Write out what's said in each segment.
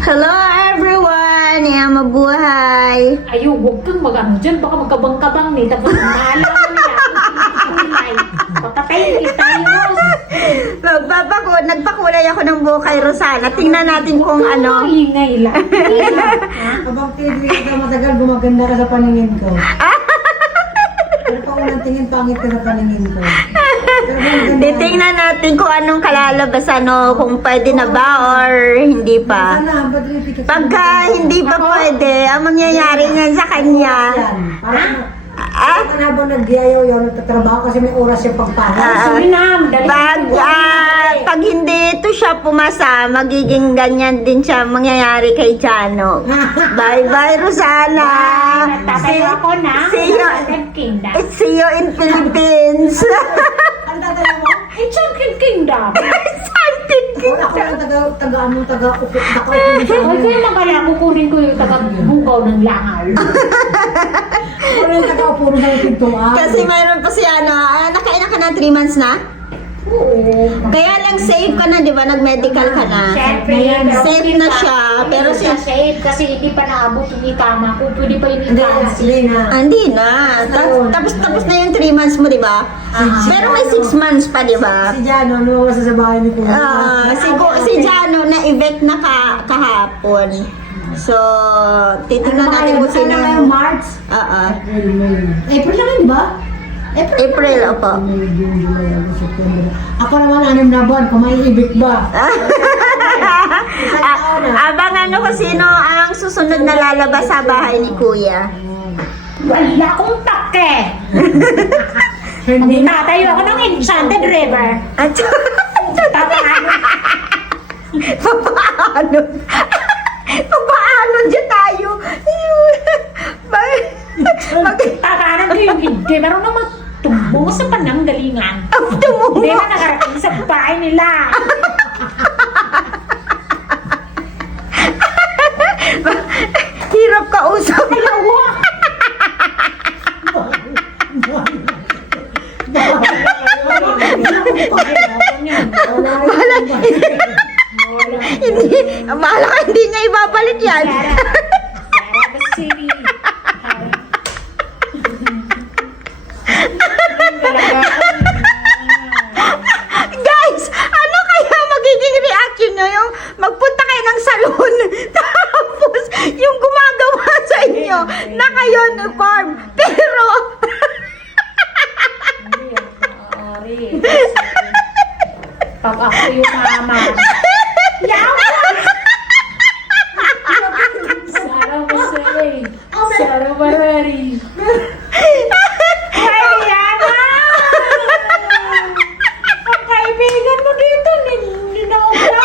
Hello everyone! Ayan, mabuhay! Ayaw, huwag kang mag-ano dyan. Baka magkabang-kabang ni. Tapos mahala mo niya. Papatayin kita yun. Nagpakulay ako ng buhok kay Rosana. Tingnan natin kung ano. Ingay lang. Habang tinigil ka matagal, gumaganda ka sa paningin ko. Pero pag unang tingin, pangit ka sa paningin ko. Pero gumaganda ka. Titingnan natin kung anong kalalabasan o kung pwede na ba or hindi pa. Sana, ba't repeat ka? Pagka hindi pa pwede, ang mangyayari niyan sa kanya. Yan. Parang, Ah, ka na ba nagdiyayaw yun, nagtatrabaho kasi may oras yung pagpahal. Surinam, dali. pag hindi ito siya pumasa, magiging ganyan din siya mangyayari kay Jano. Bye-bye, Rosana! Tatayo ako na. See you, Kingdom. see you in Philippines! Ang tatalo mo? It's Champion Kingdom. Something Wala ko lang taga-upit. Ay, kaya magala, kukunin ko yung taga-bukaw ng langal. Ako lang taga-upuro sa pintuan. Kasi mayroon pa siya na, nakailan ka na 3 months na? Oo. Kaya lang safe ka na, di ba? Nag-medical ka na. Siyempre, Safe na siya, pero hindi siya safe kasi hindi pa naabot yung ikama ko. Pwede pa yung Hindi, ikama. hindi na. Hindi na. Tapos na yung 3 months mo, di ba? Pero may 6 months pa, di ba? Si Jano, lumabas sa bahay ni Kuya. Si Jano na-evict na kahapon. So, titingnan natin kung sino. March? April, May. April lang yun, di ba? April, opo. May, June, July, August, September. Ako naman, 6 na buwan, kung may ibig ba? Abangan nyo kung sino ang susunod na lalabas sa bahay ni Kuya. Wala akong take. Hindi na. Tatayo ako ng Enchanted River. At Tatayo. paano? Paano dyan tayo? Tatayo ko yung hindi. Meron naman tumbong sa pananggalingan. Tumuha. Hindi na nakarating sa bahay nila. Hirap kausap. Hindi, mahala ka, hindi niya ibabalik yan. Guys, ano kaya magiging reaction nyo yung magpunta kayo ng salon tapos yung gumagawa sa inyo na kayo farm pero Pag ako yung mama. Yawa! Sara Masay. Sara Marari. Ay, Yana! Ang kaibigan mo dito, ninaubra.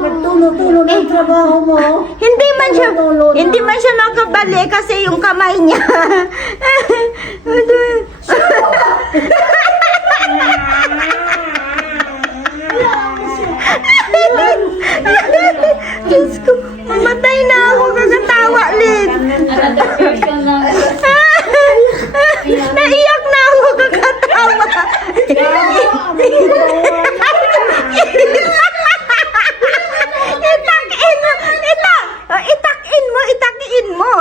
Magtulo-tulo ng trabaho mo. hindi man siya makabali kasi yung kamay niya. Diyos ko, mamatay na ako kakatawa, Lid. Naiyak na ako kakatawa. Itakin mo.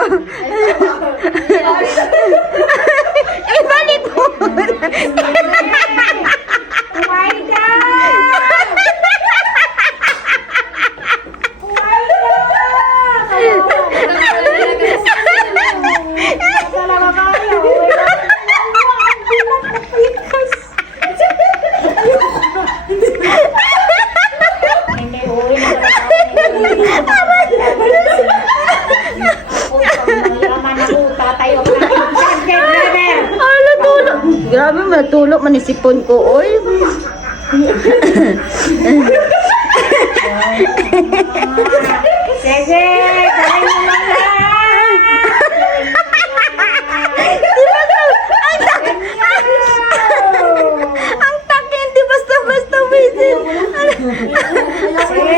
Ibalik mo. Oh my God! Oh my God! Talaga kayo. Hindi, uwi na tatayo ka na. Natulog. Grabe, matulog manisipon ko, oy. Sige, kaya mo lang Ang taki, hindi basta-basta whistle. Sige,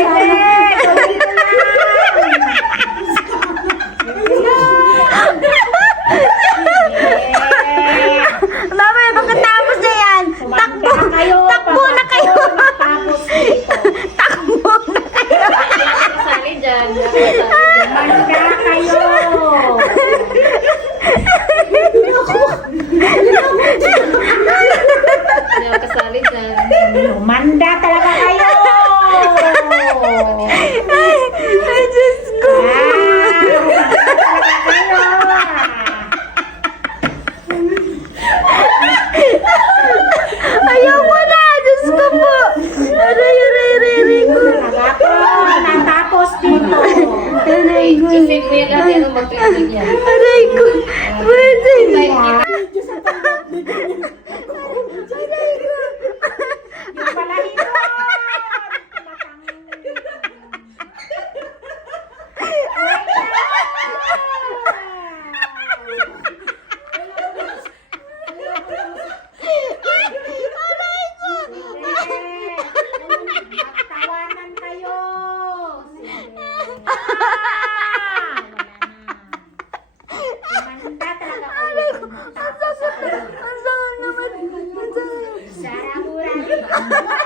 Ang sama naman. Ang sama. Sarah Murali.